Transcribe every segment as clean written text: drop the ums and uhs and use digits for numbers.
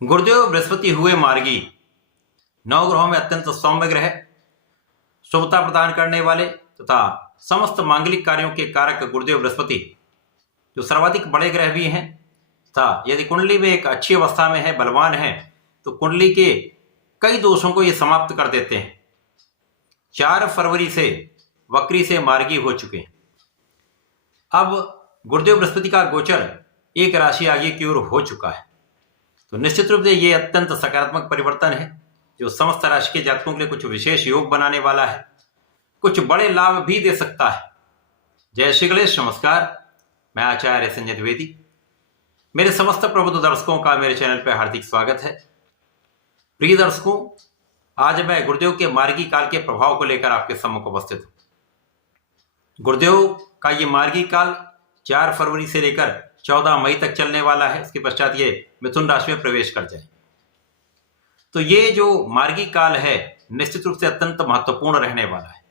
गुरुदेव बृहस्पति हुए मार्गी। नवग्रहों में अत्यंत सौम्य ग्रह, शुभता प्रदान करने वाले तथा समस्त मांगलिक कार्यों के कारक गुरुदेव बृहस्पति जो सर्वाधिक बड़े ग्रह भी हैं तथा यदि कुंडली में एक अच्छी अवस्था में है, बलवान है, तो कुंडली के कई दोषों को ये समाप्त कर देते हैं। 4 फरवरी से वक्री से मार्गी हो चुके हैं। अब गुरुदेव बृहस्पति का गोचर एक राशि आगे की ओर हो चुका है, तो निश्चित रूप से ये अत्यंत सकारात्मक परिवर्तन है जो समस्त राशि के जातकों के लिए कुछ विशेष योग बनाने वाला है, कुछ बड़े लाभ भी दे सकता है। जय श्री गणेश। नमस्कार, मैं आचार्य संजय द्विवेदी। मेरे समस्त प्रबुद्ध दर्शकों का मेरे चैनल पर हार्दिक स्वागत है। प्रिय दर्शकों, आज मैं गुरुदेव के मार्गी काल के प्रभाव को लेकर आपके सम्मुख उपस्थित हूं। गुरुदेव का ये मार्गी काल 4 फरवरी से लेकर 14 मई तक चलने वाला है। इसके पश्चात ये मिथुन राशि में प्रवेश कर जाए। तो ये जो मार्गी काल है निश्चित रूप से अत्यंत महत्वपूर्ण रहने वाला है।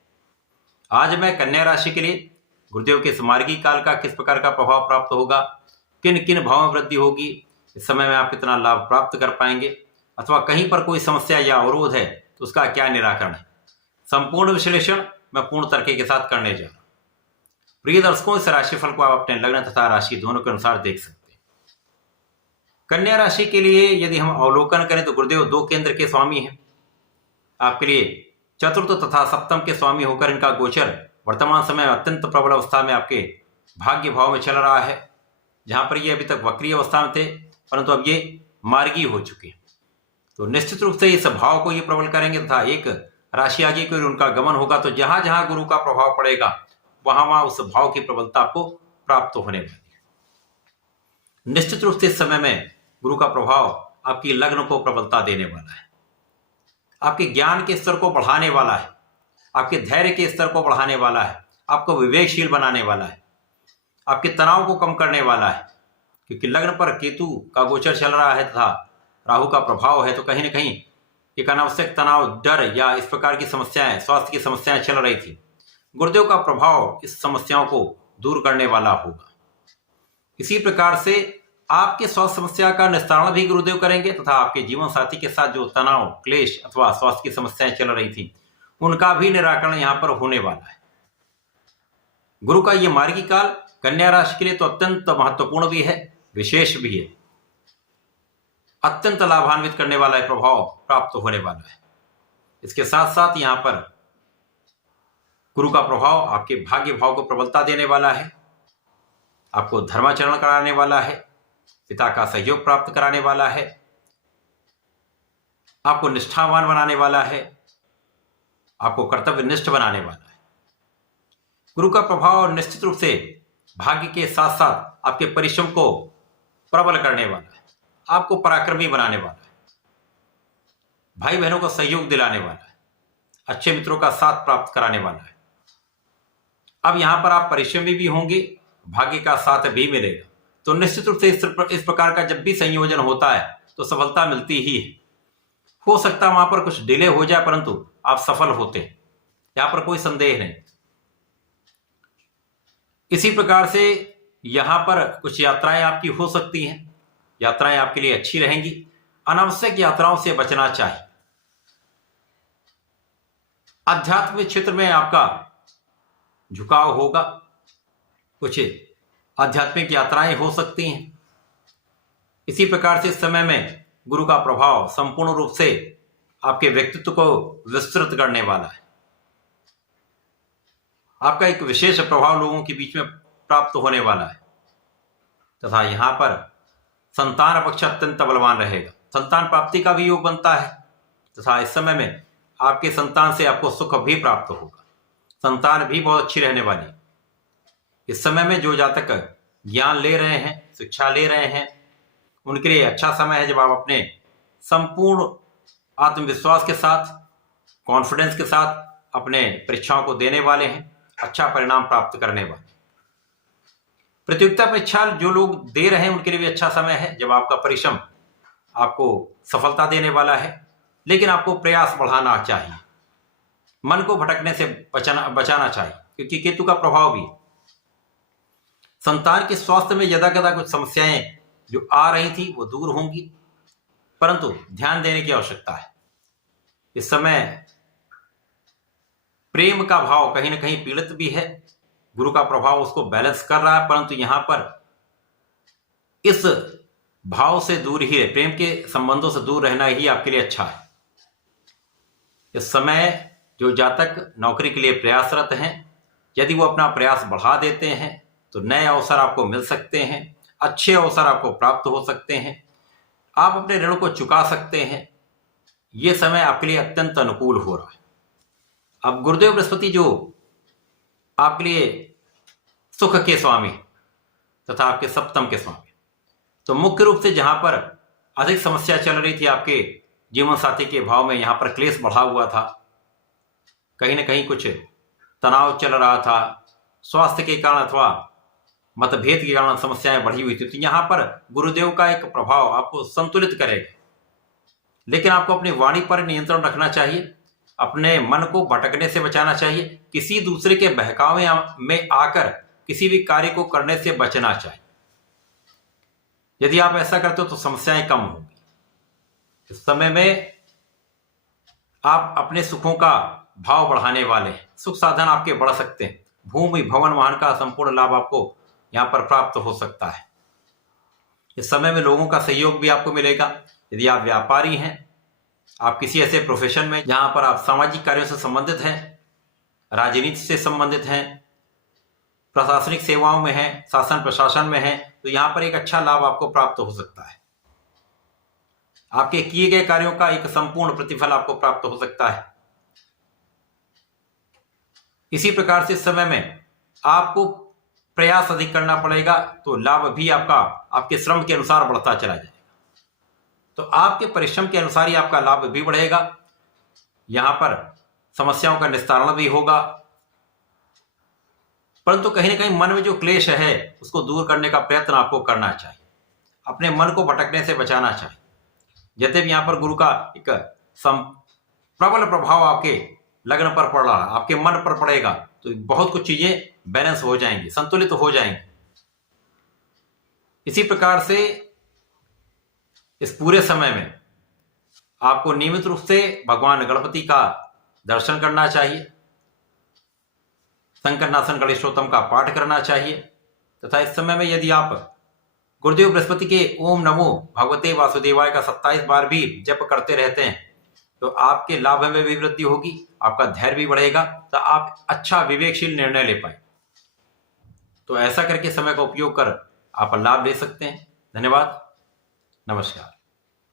आज मैं कन्या राशि के लिए गुरुदेव के इस मार्गी काल का किस प्रकार का प्रभाव प्राप्त होगा, किन किन भावों में वृद्धि होगी, इस समय में आप कितना लाभ प्राप्त कर पाएंगे, अथवा कहीं पर कोई समस्या या अवरोध है तो उसका क्या निराकरण है, संपूर्ण विश्लेषण मैं पूर्ण तरीके के साथ करने जा रहा हूं। प्रिय दर्शकों, इस राशिफल को आप अपने लग्न तथा राशि दोनों के अनुसार देख सकते हैं। कन्या राशि के लिए यदि हम अवलोकन करें तो गुरुदेव 2 केंद्र के स्वामी हैं। आपके लिए चतुर्थ तथा सप्तम के स्वामी होकर इनका गोचर वर्तमान समय में अत्यंत प्रबल अवस्था में आपके भाग्य भाव में चल रहा है, जहां पर ये अभी तक वक्री अवस्था में थे, परंतु अब ये मार्गी हो चुके हैं। तो निश्चित रूप से इस भाव को ये प्रबल करेंगे तथा एक राशि आगे कोई उनका गमन होगा, तो जहां जहां गुरु का प्रभाव पड़ेगा वहां वहां उस भाव की प्रबलता आपको प्राप्त होने वाली है। निश्चित रूप से इस समय में गुरु का प्रभाव आपकी लग्न को प्रबलता देने वाला है, आपके ज्ञान के स्तर को बढ़ाने वाला है, आपके धैर्य के स्तर को बढ़ाने वाला है, आपको विवेकशील बनाने वाला है, आपके तनाव को कम करने वाला है। क्योंकि लग्न पर केतु का गोचर चल रहा है तथा राहु का प्रभाव है, तो कहीं ना कहीं एक अनावश्यक तनाव, डर या इस प्रकार की समस्याएं, स्वास्थ्य की समस्याएं चल रही थी। गुरुदेव का प्रभाव इस समस्याओं को दूर करने वाला होगा। इसी प्रकार से आपके स्वास्थ्य समस्या का निस्तारण भी गुरुदेव करेंगे तथा आपके जीवन साथी के साथ जो तनाव, क्लेश अथवा स्वास्थ्य की समस्याएं चल रही थी उनका भी निराकरण यहां पर होने वाला है। गुरु का यह मार्गी काल कन्या राशि के लिए तो अत्यंत महत्वपूर्ण भी है, विशेष भी है, अत्यंत लाभान्वित करने वाला प्रभाव प्राप्त होने वाला है। इसके साथ साथ यहां पर गुरु का प्रभाव आपके भाग्य भाव को प्रबलता देने वाला है, आपको धर्माचरण कराने वाला है, पिता का सहयोग प्राप्त कराने वाला है, आपको निष्ठावान बनाने वाला है, आपको कर्तव्यनिष्ठ बनाने वाला है। गुरु का प्रभाव निश्चित रूप से भाग्य के साथ साथ आपके परिश्रम को प्रबल करने वाला है, आपको पराक्रमी बनाने वाला है, भाई बहनों को सहयोग दिलाने वाला है, अच्छे मित्रों का साथ प्राप्त कराने वाला है। अब यहां पर आप परिश्रमी भी होंगे, भाग्य का साथ भी मिलेगा, तो निश्चित रूप से इस प्रकार का जब भी संयोजन होता है तो सफलता मिलती ही है। हो सकता है वहां पर कुछ डिले हो जाए, परंतु आप सफल होते हैं, यहां पर कोई संदेह नहीं। इसी प्रकार से यहां पर कुछ यात्राएं आपकी हो सकती हैं, यात्राएं आपके लिए अच्छी रहेंगी। अनावश्यक यात्राओं से बचना चाहिए। आध्यात्मिक क्षेत्र में आपका झुकाव होगा, कुछ आध्यात्मिक यात्राएं हो सकती हैं। इसी प्रकार से इस समय में गुरु का प्रभाव संपूर्ण रूप से आपके व्यक्तित्व को विस्तृत करने वाला है। आपका एक विशेष प्रभाव लोगों के बीच में प्राप्त होने वाला है तथा यहां पर संतान पक्ष अत्यंत बलवान रहेगा। संतान प्राप्ति का भी योग बनता है तथा इस समय में आपके संतान से आपको सुख भी प्राप्त होगा। संतान भी बहुत अच्छी रहने वाली। इस समय में जो जातक ज्ञान ले रहे हैं, शिक्षा ले रहे हैं, उनके लिए अच्छा समय है जब आप अपने संपूर्ण आत्मविश्वास के साथ, कॉन्फिडेंस के साथ अपने परीक्षाओं को देने वाले हैं, अच्छा परिणाम प्राप्त करने वाले। प्रतियोगिता परीक्षा जो लोग दे रहे हैं उनके लिए भी अच्छा समय है जब आपका परिश्रम आपको सफलता देने वाला है, लेकिन आपको प्रयास बढ़ाना चाहिए, मन को भटकने से बचाना चाहिए, क्योंकि केतु का प्रभाव भी। संतान के स्वास्थ्य में यदा कदा कुछ समस्याएं जो आ रही थी वो दूर होंगी। परंतु ध्यान देने की आवश्यकता है। इस समय प्रेम का भाव कहीं ना कहीं पीड़ित भी है, गुरु का प्रभाव उसको बैलेंस कर रहा है, परंतु यहां पर इस भाव से दूर ही रहे, प्रेम के संबंधों से दूर रहना ही आपके लिए अच्छा है। इस समय जो जातक नौकरी के लिए प्रयासरत हैं, यदि वो अपना प्रयास बढ़ा देते हैं तो नए अवसर आपको मिल सकते हैं, अच्छे अवसर आपको प्राप्त हो सकते हैं, आप अपने ऋण को चुका सकते हैं। ये समय आपके लिए अत्यंत अनुकूल हो रहा है। अब गुरुदेव बृहस्पति जो आपके लिए सुख के स्वामी तथा आपके सप्तम के स्वामी, तो मुख्य रूप से जहां पर अधिक समस्या चल रही थी आपके जीवन साथी के भाव में, यहां पर क्लेश बढ़ा हुआ था, कहीं ना कहीं कुछ तनाव चल रहा था, स्वास्थ्य के कारण अथवा मतभेद के कारण समस्याएं बढ़ी हुई थी, तो यहां पर गुरुदेव का एक प्रभाव आपको संतुलित करेगा। लेकिन आपको अपनी वाणी पर नियंत्रण रखना चाहिए, अपने मन को भटकने से बचाना चाहिए, किसी दूसरे के बहकावे में आकर किसी भी कार्य को करने से बचना चाहिए। यदि आप ऐसा करते हो तो समस्याएं कम होंगी। इस समय में आप अपने सुखों का भाव बढ़ाने वाले हैं, सुख साधन आपके बढ़ सकते हैं, भूमि भवन वाहन का संपूर्ण लाभ आपको यहां पर प्राप्त हो सकता है। इस समय में लोगों का सहयोग भी आपको मिलेगा। यदि आप व्यापारी हैं, आप किसी ऐसे प्रोफेशन में जहां पर आप सामाजिक कार्यों से संबंधित हैं, राजनीति से संबंधित हैं, प्रशासनिक सेवाओं में हैं, शासन प्रशासन में हैं, तो यहां पर एक अच्छा लाभ आपको प्राप्त हो सकता है। आपके किए गए कार्यों का एक संपूर्ण प्रतिफल आपको प्राप्त हो सकता है। इसी प्रकार से इस समय में आपको प्रयास अधिक करना पड़ेगा, तो लाभ भी आपका आपके श्रम के अनुसार बढ़ता चला जाएगा। तो आपके परिश्रम के अनुसार ही आपका लाभ भी बढ़ेगा। यहां पर समस्याओं का निस्तारण भी होगा, परंतु कहीं ना कहीं मन में जो क्लेश है उसको दूर करने का प्रयत्न आपको करना चाहिए, अपने मन को भटकने से बचाना चाहिए। यद्यपि यहां पर गुरु का एक प्रबल प्रभाव आपके लग्न पर पड़ रहा है, आपके मन पर पड़ेगा, तो बहुत कुछ चीजें बैलेंस हो जाएंगी, संतुलित हो जाएंगी। इसी प्रकार से इस पूरे समय में आपको नियमित रूप से भगवान गणपति का दर्शन करना चाहिए, संकटनाशन गणेशोत्तम का पाठ करना चाहिए, तथा इस समय में यदि आप गुरुदेव बृहस्पति के ओम नमो भगवते वासुदेवाय का 27 बार भी जप करते रहते हैं तो आपके लाभ में भी वृद्धि होगी, आपका धैर्य भी बढ़ेगा, तो आप अच्छा विवेकशील निर्णय ले पाए। तो ऐसा करके समय का उपयोग कर आप लाभ ले सकते हैं। धन्यवाद, नमस्कार।